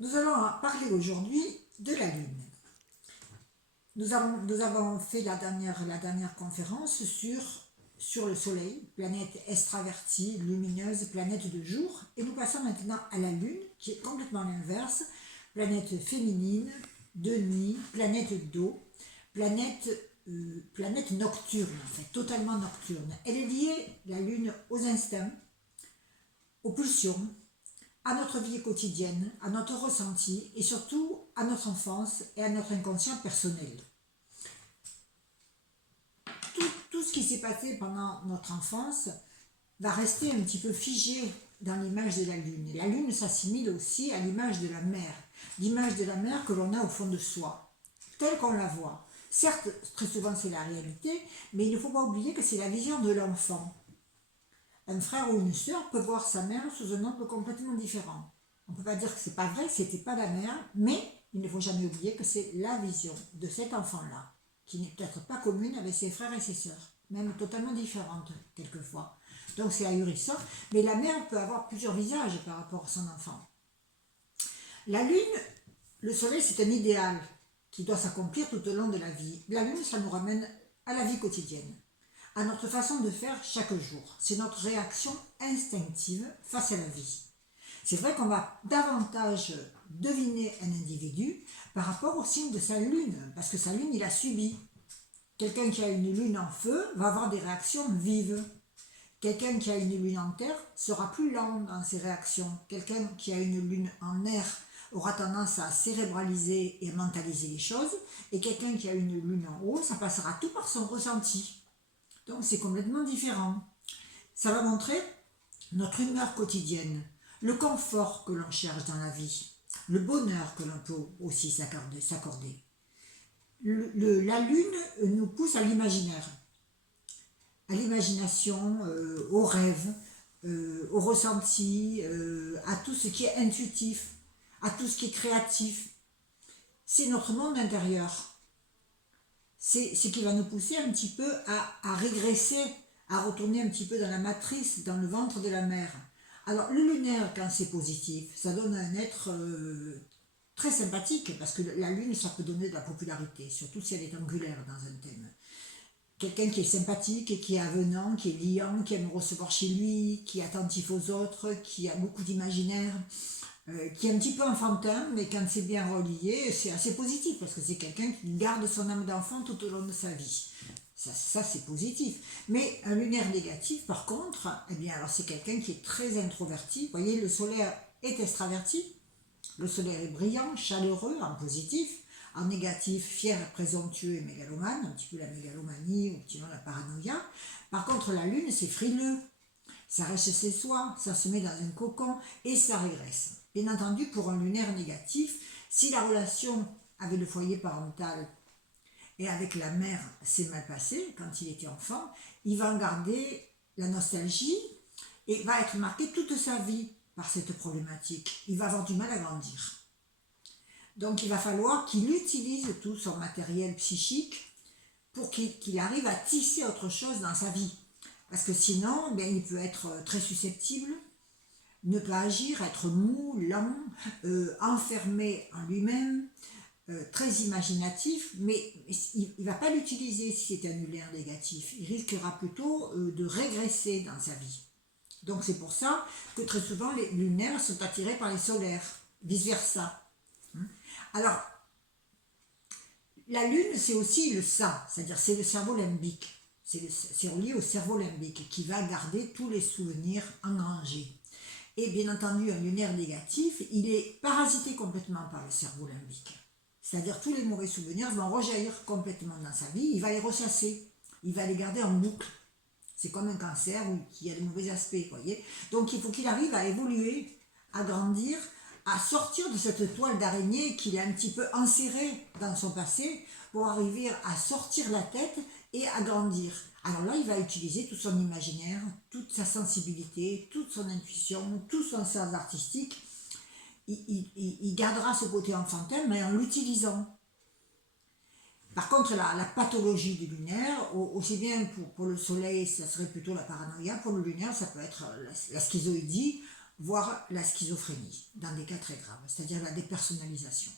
Nous allons parler aujourd'hui de la Lune. Nous avons fait la dernière conférence sur le Soleil, planète extravertie, lumineuse, planète de jour. Et nous passons maintenant à la Lune, qui est complètement l'inverse, planète féminine, de nuit, planète d'eau, planète nocturne, en fait, totalement nocturne. Elle est liée, la Lune, aux instincts, aux pulsions, à notre vie quotidienne, à notre ressenti et surtout à notre enfance et à notre inconscient personnel. Tout ce qui s'est passé pendant notre enfance va rester un petit peu figé dans l'image de la Lune. Et la Lune s'assimile aussi à l'image de la mer que l'on a au fond de soi, telle qu'on la voit. Certes, très souvent c'est la réalité, mais il ne faut pas oublier que c'est la vision de l'enfant. Un frère ou une sœur peut voir sa mère sous un angle complètement différent. On ne peut pas dire que c'est pas vrai, que c'était pas la mère, mais il ne faut jamais oublier que c'est la vision de cet enfant-là, qui n'est peut-être pas commune avec ses frères et ses sœurs, même totalement différente quelquefois. Donc c'est ahurissant, mais la mère peut avoir plusieurs visages par rapport à son enfant. La lune, le soleil, c'est un idéal qui doit s'accomplir tout au long de la vie. La lune, ça nous ramène à la vie quotidienne, à notre façon de faire chaque jour. C'est notre réaction instinctive face à la vie. C'est vrai qu'on va davantage deviner un individu par rapport au signe de sa lune, parce que sa lune, il a subi. Quelqu'un qui a une lune en feu va avoir des réactions vives. Quelqu'un qui a une lune en terre sera plus lent dans ses réactions. Quelqu'un qui a une lune en air aura tendance à cérébraliser et à mentaliser les choses. Et quelqu'un qui a une lune en haut, ça passera tout par son ressenti. Donc c'est complètement différent. Ça va montrer notre humeur quotidienne, le confort que l'on cherche dans la vie, le bonheur que l'on peut aussi s'accorder. La lune nous pousse à l'imaginaire, à l'imagination, au rêve, au ressenti, à tout ce qui est intuitif, à tout ce qui est créatif. C'est notre monde intérieur. C'est ce qui va nous pousser un petit peu à régresser, à retourner un petit peu dans la matrice, dans le ventre de la mer. Alors le lunaire, quand c'est positif, ça donne un être très sympathique, parce que la lune, ça peut donner de la popularité, surtout si elle est angulaire dans un thème. Quelqu'un qui est sympathique, qui est avenant, qui est liant, qui aime recevoir chez lui, qui est attentif aux autres, qui a beaucoup d'imaginaire, qui est un petit peu enfantin, mais quand c'est bien relié, c'est assez positif, parce que c'est quelqu'un qui garde son âme d'enfant tout au long de sa vie. Ça c'est positif. Mais un lunaire négatif, par contre, eh bien, alors c'est quelqu'un qui est très introverti. Vous voyez, le soleil est extraverti, le soleil est brillant, chaleureux, en positif. En négatif, fier, présomptueux et mégalomane, un petit peu la mégalomanie ou sinon la paranoïa. Par contre, la lune, c'est frileux. Ça reste chez soi, ça se met dans un cocon et ça régresse. Bien entendu, pour un lunaire négatif, si la relation avec le foyer parental et avec la mère s'est mal passée quand il était enfant, il va en garder la nostalgie et va être marqué toute sa vie par cette problématique. Il va avoir du mal à grandir. Donc il va falloir qu'il utilise tout son matériel psychique pour qu'il arrive à tisser autre chose dans sa vie. Parce que sinon, ben, il peut être très susceptible, ne pas agir, être mou, lent, enfermé en lui-même, très imaginatif, mais il ne va pas l'utiliser si c'est un lunaire négatif. Il risquera plutôt de régresser dans sa vie. Donc c'est pour ça que très souvent les lunaires sont attirés par les solaires, vice-versa. Alors, la lune, c'est aussi le ça, c'est-à-dire c'est le cerveau limbique. C'est relié au cerveau limbique qui va garder tous les souvenirs engrangés. Et bien entendu, un lunaire négatif, il est parasité complètement par le cerveau limbique. C'est-à-dire tous les mauvais souvenirs vont rejaillir complètement dans sa vie, il va les ressasser, il va les garder en boucle. C'est comme un cancer qui a des mauvais aspects, vous voyez. Donc il faut qu'il arrive à évoluer, à grandir, à sortir de cette toile d'araignée qu'il a un petit peu enserrée dans son passé pour arriver à sortir la tête et à grandir. Alors là, il va utiliser tout son imaginaire, toute sa sensibilité, toute son intuition, tout son sens artistique. Il gardera ce côté enfantin, mais en l'utilisant. Par contre, la pathologie du lunaire, aussi bien pour le soleil, ça serait plutôt la paranoïa, pour le lunaire, ça peut être la schizoïdie, voire la schizophrénie, dans des cas très graves, c'est-à-dire la dépersonnalisation.